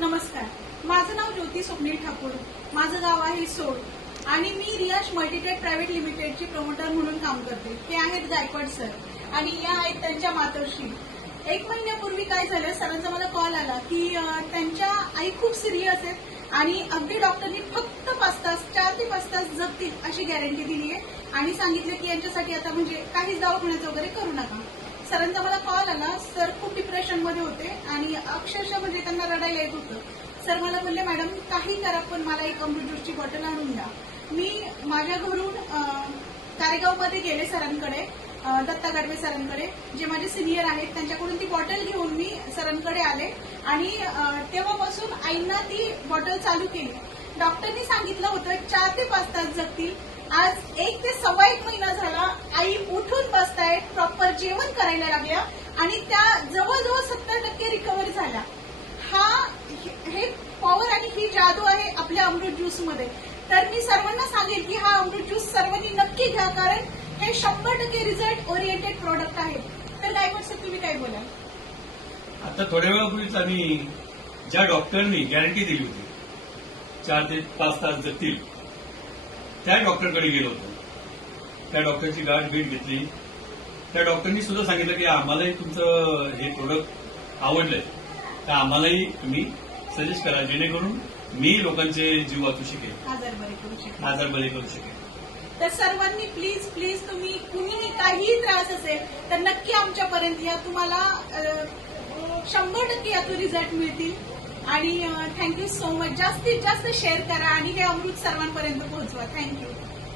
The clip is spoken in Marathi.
नमस्कार, माझं नाव ज्योती स्वप्नील ठाकूर. माझं गाव आहे सोड आणि मी रियाश मल्टीटेक प्रायव्हेट लिमिटेडची प्रमोटर म्हणून काम करते. हे आहेत गायकवाड सर आणि या आहेत त्यांच्या मातोश्री. 1 महिन्यापूर्वी काय झालं, सरांचा मला कॉल आला की त्यांच्या आई खूप सिरियस आहेत आणि अगदी डॉक्टरनी फक्त 5 तास 4 ते 5 तास जगतील अशी गॅरंटी दिली आहे आणि सांगितलं की यांच्यासाठी आता म्हणजे काहीच दवाखान्याचं वगैरे करू नका. सरांचा मला कॉल आला. सर खूप डिप्रेशनमध्ये होते आणि अक्षरशः म्हणजे त्यांना रडायला येत होतं. सर मला बोलले, मॅडम काही करा पण मला एक अमृत ज्यूसची बॉटल आणून द्या. मी माझ्या घरून कारेगावमध्ये गेले सरांकडे, दत्ता गाडवे सरांकडे, जे माझे सिनियर आहेत त्यांच्याकडून ती बॉटल घेऊन मी सरांकडे आले आणि तेव्हापासून आईंना ती बॉटल चालू केली. डॉक्टरनी सांगितलं होतं 4 ते 5 तास जगतील. आज 1 ते सव्वा 1 महिना झाला. आई उठून बसतायत, प्रॉपर जेवण करायला लागल्या आणि त्या जवळजवळ 70% रिकव्हरी झाल्या. हे पॉवर आणि ही जादू आहे आपल्या अमृत ज्यूसमध्ये. तर मी सर्वांना सांगेन की हा अमृत ज्यूस सर्वांनी नक्की घ्या, कारण हे 100% रिझल्ट ओरिएंटेड प्रोडक्ट आहे. तर गायकवाड सर, तुम्ही काय बोलाल? आता थोड्या वेळापूर्वीच आम्ही ज्या डॉक्टरनी गॅरंटी दिली होती 4 ते 5 तास जगतील, त्या डॉक्टरकडे गेलो होतो. त्या डॉक्टरची गाठ भेट घेतली. त्या डॉक्टरनी सुद्धा सांगितलं की आम्हालाही तुमचं हे प्रोडक्ट आवडलंय, तर आम्हालाही तुम्ही सजेस्ट करा, जेणेकरून मी लोकांचे जीव वाचू शकेल, आजार बरे करू शकेल. तर सर्वांनी प्लीज प्लीज तुम्ही कुणीही काहीही त्रास असेल तर नक्की आमच्यापर्यंत या. तुम्हाला 100% यातून रिझल्ट मिळतील. आणि थँक्यू सो मच. जास्तीत जास्त शेअर करा आणि हे अमृत सर्वांपर्यंत पोहोचवा. थँक्यू.